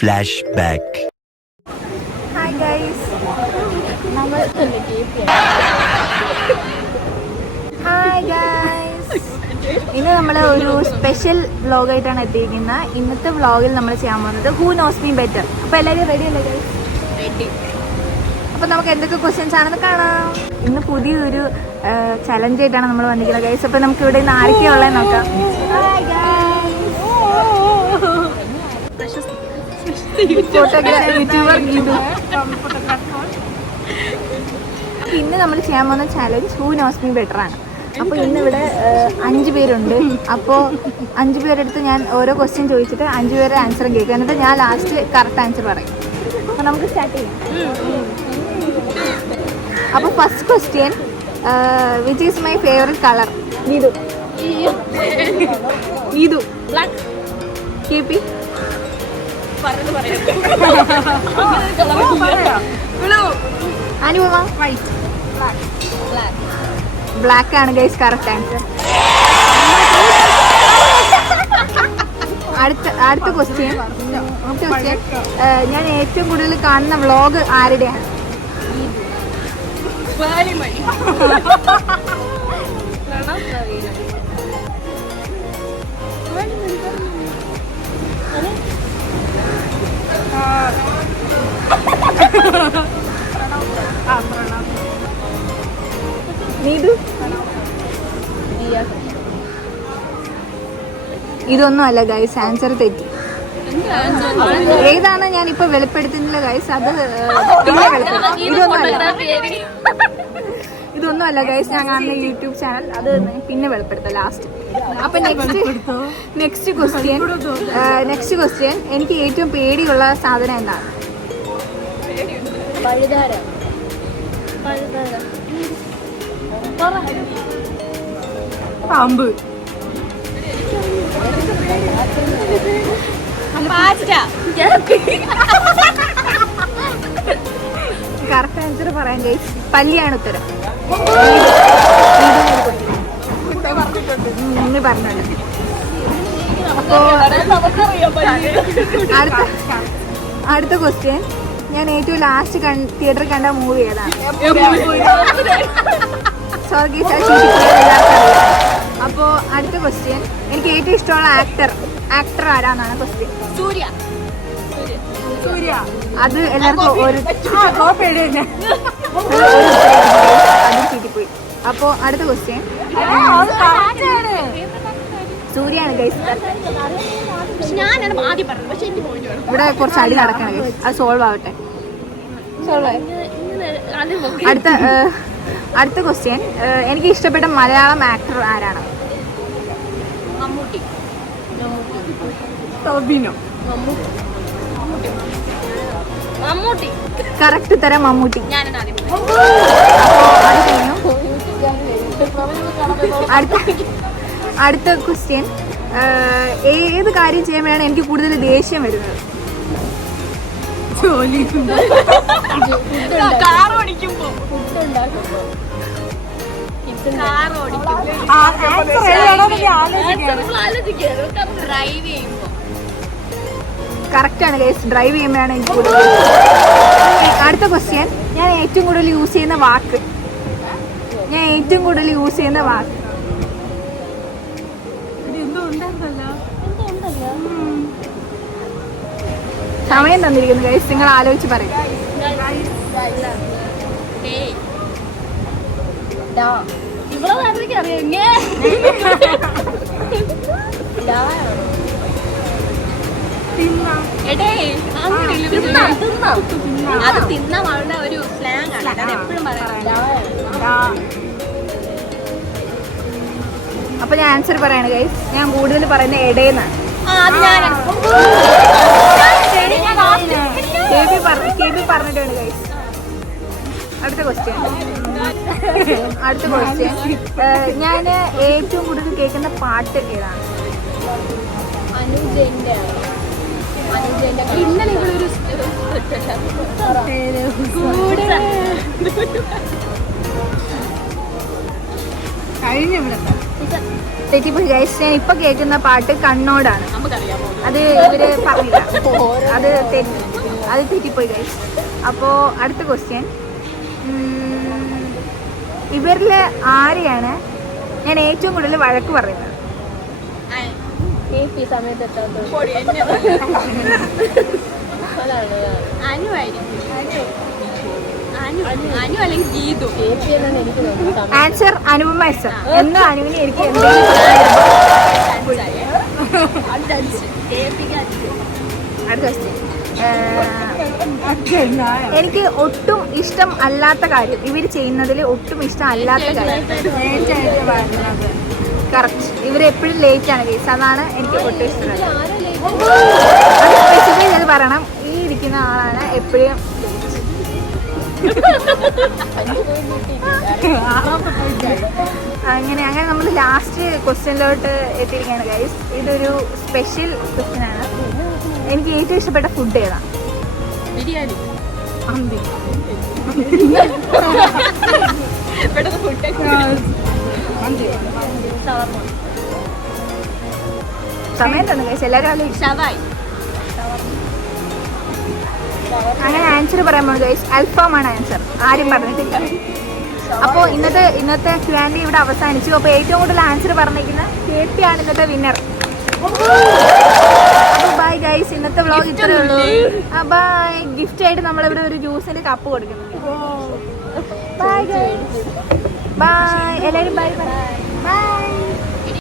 Flashback. Hi guys. Hi guys. ഇന്ന് നമ്മൾ ഒരു സ്പെഷ്യൽ വ്ളോഗായിട്ടാണ് എത്തിയിരിക്കുന്നത്. ഇന്നത്തെ വ്ളോഗിൽ നമ്മൾ ചെയ്യാൻ പോകുന്നത് ഹൂ നോസ് മീ ബെറ്റർ. അപ്പോൾ എല്ലാവരും റെഡി അല്ലേ ഗൈസ്? റെഡി. അപ്പോൾ നമുക്ക് എന്തൊക്കെ ക്വസ്റ്റ്യൻസ് ആണെന്ന് കാണാം. ഇന്ന് പുതിയൊരു ചലഞ്ച് ആയിട്ടാണ് നമ്മൾ വന്നിരിക്കുന്നത് ഗൈസ്. അപ്പോൾ നമുക്ക് ഇവിടെ നിന്ന് ആരൊക്കെയാ ഉള്ളതെന്ന് നോക്കാം. Hi guys. യൂട്യൂബർ ഗീതു. ഇന്ന് നമ്മൾ ചെയ്യാൻ പോകുന്ന challenge who knows me better ആണ്. അപ്പോൾ ഇന്നിവിടെ 5 പേരുണ്ട്. അപ്പോൾ 5 പേരെടുത്ത് ഞാൻ ഓരോ ക്വസ്റ്റ്യൻ ചോദിച്ചിട്ട് 5 പേരുടെ ആൻസറും കേൾക്കും. എന്നിട്ട് ഞാൻ ലാസ്റ്റ് കറക്റ്റ് ആൻസർ പറയും. അപ്പോൾ നമുക്ക് സ്റ്റാർട്ട് ചെയ്യാം. അപ്പോൾ first question, which is my favourite colour? Geethu. Geethu. Black. K P. Anupama. White. Black ആണ് ഗൈസ് കറക്റ്റ് ആൻസർ. അടുത്ത ക്വസ്റ്റ്യൻ, ഞാൻ ഏറ്റവും കൂടുതൽ കാണുന്ന വ്ളോഗ് ആരുടെയാണ്? നീതു. ഇതൊന്നും അല്ല ഗൈസ്, ആൻസർ തെറ്റി. ഏതാണ് ഞാൻ ഇപ്പൊ വെളിപ്പെടുത്തുന്നില്ല ഗൈസ്, അത് പിന്നെ ഇതൊന്നും അല്ല ഗൈസ്, ഞാൻ കാണുന്ന യൂട്യൂബ് ചാനൽ, അത് പിന്നെ വെളിപ്പെടുത്താം ലാസ്റ്റ്. അപ്പൊ നെക്സ്റ്റ് ക്വസ്റ്റ്യൻ, എനിക്ക് ഏറ്റവും പേടിയുള്ള സാധനം എന്താണ്? പാമ്പ്. കറക്റ്റ് ആൻസർ പറയാൻ ഗൈസ്, പല്ലിയാണ് ഉത്തരം. പറഞ്ഞോളൂ. അപ്പോ അടുത്ത ക്വസ്റ്റ്യൻ, ഞാൻ ഏറ്റവും ലാസ്റ്റ് തിയേറ്ററിൽ കണ്ട മൂവി ഏതാണ്? അപ്പോ അടുത്ത ക്വസ്റ്റ്യൻ, എനിക്ക് ഏറ്റവും ഇഷ്ടമുള്ള ആക്ടർ ആരാന്നാണ് ക്വസ്റ്റ്യൻ. സൂര്യ. അത് എല്ലാവർക്കും ഒരു ചീറ്റിപ്പോയി. അപ്പോ അടുത്ത ക്വസ്റ്റ്യൻ, സൂര്യാണ് ഗൈസ്. ഇവിടെ കുറച്ച് അടി നടക്കണം ഗൈസ്, അത് സോൾവ് ആവട്ടെ. അടുത്ത ക്വസ്റ്റ്യൻ, എനിക്ക് ഇഷ്ടപ്പെട്ട മലയാളം ആക്ടർ ആരാണ്? മമ്മൂട്ടി. ടോബിനോ. മമ്മൂട്ടി. കറക്റ്റ് ഉത്തരം മമ്മൂട്ടി. അടുത്ത ക്വസ്റ്റ്യൻ, ഏത് കാര്യം ചെയ്യുമ്പോഴാണ് എനിക്ക് കൂടുതൽ ദേഷ്യം വരുന്നത്? ജോലി. കറക്റ്റ് ആണ് ഗൈസ്, ഡ്രൈവ് ചെയ്യുമ്പോഴാണ് എനിക്ക് കൂടുതൽ. അടുത്ത ക്വസ്റ്റ്യൻ, ഞാൻ ഏറ്റവും കൂടുതൽ യൂസ് ചെയ്യുന്ന വാക്ക്? സമയം തന്നിരിക്കുന്നു ഗൈസ്, നിങ്ങൾ ആലോചിച്ച് പറയും. അത് തിന്നവളുടെ ഒരു സ്ലാങ് ആണ്, അത് എപ്പോഴും പറയാം. അപ്പൊ ഞാൻ ആൻസർ പറയാണ് ഗൈസ്, ഞാൻ കൂടുതൽ പറയുന്ന ഇടയെന്നാണ്. പറഞ്ഞിട്ടുണ്ട് ഗൈസ്. അടുത്ത ക്വസ്റ്റ്യൻ, ഞാൻ ഏറ്റവും കൂടുതൽ കേൾക്കുന്ന പാട്ട് ഏതാണ്? ഇന്നലെ ഇവിടെ ഒരു കഴിഞ്ഞ ഇവിടെ തെറ്റിപ്പോയി ഗൈസ്. ഞാൻ ഇപ്പൊ കേൾക്കുന്ന പാട്ട് കണ്ണോടാണ്. നമുക്കറിയാമോ? അത് ഇവര് പറഞ്ഞില്ല, അത് തെറ്റിപ്പോയി ഗൈസ്. അപ്പോ അടുത്ത ക്വസ്റ്റ്യൻ, ഇവരില് ആരെയാണ് ഞാൻ ഏറ്റവും കൂടുതൽ വഴക്ക് പറയുന്നത്? ഈ സമയത്ത് അനു അല്ലെങ്കിൽ ഗീതു. Answer Anupama S. എന്ന് അനുവിന് എനിക്ക് അടുത്ത ക്വസ്റ്റ്യൻ, എനിക്ക് ഒട്ടും ഇഷ്ടം അല്ലാത്ത കാര്യം, ഇവർ ചെയ്യുന്നതിൽ ഒട്ടും ഇഷ്ടം അല്ലാത്ത കാര്യം. കറക്റ്റ്. ഇവർ എപ്പോഴും ലേറ്റ് ആണ് കേസ്, അതാണ് എനിക്ക് ഒട്ടും ഇഷ്ടമല്ല. അത് സ്പെസിഫൈ ചെയ്ത് പറയണം. ഈ ഇരിക്കുന്ന ആളാണ് എപ്പോഴും അങ്ങനെ നമ്മൾ ലാസ്റ്റ് ക്വസ്റ്റ്യനിലോട്ട് എത്തിയിരിക്കുകയാണ് ഗൈസ്. ഇതൊരു സ്പെഷ്യൽ ക്വസ്റ്റ്യൻ ആണ്. എനിക്ക് ഏറ്റവും ഇഷ്ടപ്പെട്ട ഫുഡ് ഏതാ? ബിരിയാണി. സമയം തന്നെ ഗൈസ്, എല്ലാവരും ആലോചിച്ചു. ഷവായി. അങ്ങനെ ആൻസർ പറയാൻ പോകുന്നത് ഗൈസ് അൽഫാമാണ് ആൻസർ. ആരും പറഞ്ഞിട്ടില്ല. അപ്പോൾ ഇന്നത്തെ Q&A ഇവിടെ അവസാനിച്ചു. അപ്പോൾ ഏറ്റവും കൂടുതൽ ആൻസർ പറഞ്ഞിരിക്കുന്ന KP ആണ് ഇന്നത്തെ വിന്നർ. അപ്പോൾ ബൈ ഗൈസ്, ഇന്നത്തെ വ്ളോഗ് ഇത്രയേ ഉള്ളൂ. ബൈ. ഗിഫ്റ്റ് ആയിട്ട് നമ്മളിവിടെ ഒരു ജ്യൂസിന്റെ കപ്പ് കൊടുക്കുന്നുണ്ട്. ബൈ ഗൈസ്, ബൈ എല്ലാവരും, ബൈ ബൈ.